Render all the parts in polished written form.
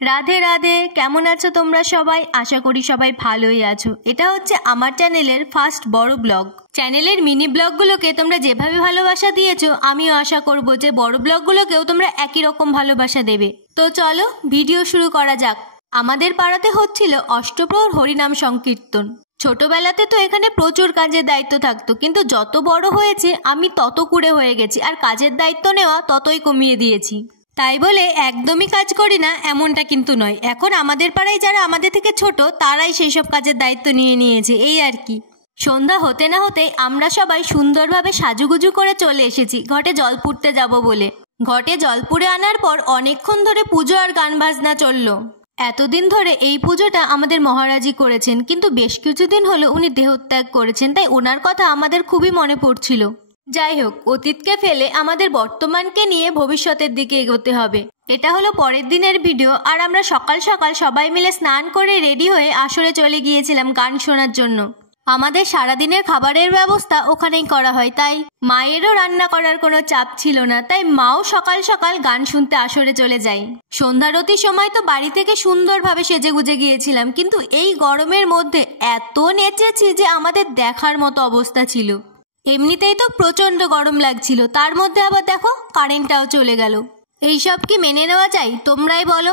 রাধে রাধে, কেমন আছো তোমরা সবাই? আশা করি সবাই ভালোই আছো। এটা হচ্ছে আমার চ্যানেলের ফার্স্ট বড় ব্লগ। চ্যানেলের মিনি ব্লগগুলোকে তোমরা যেভাবে ভালোবাসা দিয়েছো, আমিও আশা করব যে বড় ব্লগগুলোকেও তোমরা একই রকম ভালোবাসা দেবে। তো চলো ভিডিও শুরু করা যাক। আমাদের পাড়াতে হচ্ছিল অষ্টপ্রহর হরিনাম সংকীর্তন। ছোটবেলাতে তো এখানে প্রচুর কাজের দায়িত্ব থাকতো, কিন্তু যত বড় হয়েছে আমি তত কুঁড়ে হয়ে গেছি, আর কাজের দায়িত্ব নেওয়া ততই কমিয়ে দিয়েছি। তাই বলে একদমই কাজ করি না এমনটা কিন্তু নয়। এখন আমাদের পাড়ায় যারা আমাদের থেকে ছোট তারাই সেই সব কাজের দায়িত্ব নিয়ে নিয়েছে, এই আর কি। সন্ধ্যা হতে না হতেই আমরা সবাই সুন্দরভাবে সাজুগুজু করে চলে এসেছি ঘটে জল পুড়তে যাব বলে। ঘটে জল পুড়ে আনার পর অনেকক্ষণ ধরে পুজো আর গান বাজনা চললো। এতদিন ধরে এই পুজোটা আমাদের মহারাজই করেছেন, কিন্তু বেশ কিছুদিন হলো উনি দেহত্যাগ করেছেন, তাই ওনার কথা আমাদের খুবই মনে পড়ছিল। যাই হোক, অতীতকে ফেলে আমাদের বর্তমানকে নিয়ে ভবিষ্যতের দিকে এগোতে হবে। এটা হলো পরের দিনের ভিডিও। আর আমরা সকাল সকাল সবাই মিলে স্নান করে রেডি হয়ে আসরে চলে গিয়েছিলাম গান শোনার জন্য। আমাদের সারাদিনের খাবারের ব্যবস্থা ওখানেই করা হয়, তাই মায়েরও রান্না করার কোনো চাপ ছিল না, তাই মাও সকাল সকাল গান শুনতে আসরে চলে যায়। সন্ধ্যারতির সময় তো বাড়ি থেকে সুন্দরভাবে সেজে গুজে গিয়েছিলাম, কিন্তু এই গরমের মধ্যে এত নেচেছি যে আমাদের দেখার মতো অবস্থা ছিল। এমনিতেই তো প্রচণ্ড গরম লাগছিল, তার মধ্যে আবার দেখো কারেন্টটাও চলে গেল। এইসব কি মেনে নেওয়া যায়? তোমরাই বলো।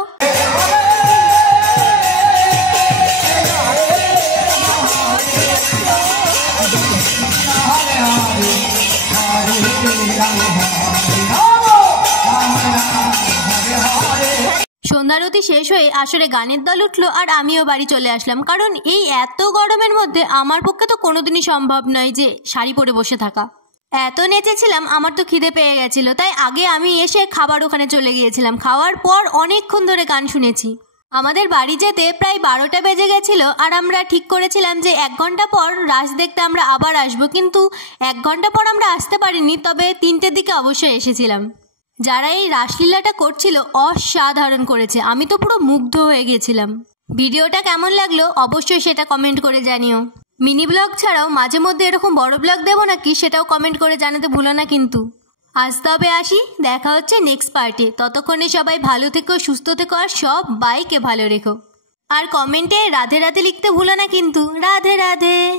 সন্ধ্যারতি শেষ হয়ে আসরে গানের দল উঠলো আর আমিও বাড়ি চলে আসলাম, কারণ এই এত গরমের মধ্যে আমার পক্ষে তো কোনোদিনই সম্ভব নয় যে শাড়ি পরে বসে থাকা। এত নেচেছিলাম, আমার তো খিদে পেয়ে গেছিল, তাই আগে আমি এসে খাবার ওখানে চলে গিয়েছিলাম। খাওয়ার পর অনেকক্ষণ ধরে গান শুনেছি। আমাদের বাড়ি যেতে প্রায় 12টা বেজে গেছিল, আর আমরা ঠিক করেছিলাম যে 1 ঘন্টা পর রাস দেখতে আমরা আবার আসবো, কিন্তু 1 ঘন্টা পর আমরা আসতে পারিনি, তবে 3টের দিকে অবশ্যই এসেছিলাম। যারা এই রাসলীলাটা করছিল অসাধারণ করেছে, আমি তো পুরো মুগ্ধ হয়ে গেছিলাম। ভিডিওটা কেমন লাগলো অবশ্যই সেটা কমেন্ট করে জানিও। মিনি ব্লগ ছাড়াও মাঝে মধ্যে এরকম বড় ব্লগ দেবো নাকি সেটাও কমেন্ট করে জানাতে ভুলো না কিন্তু। আজ তবে আসি, দেখা হচ্ছে নেক্সট পার্টে। ততক্ষণে সবাই ভালো থেকো, সুস্থ থেকো, আর সব বাইকে ভালো রেখো। আর কমেন্টে রাধে রাধে লিখতে ভুলো না কিন্তু। রাধে রাধে।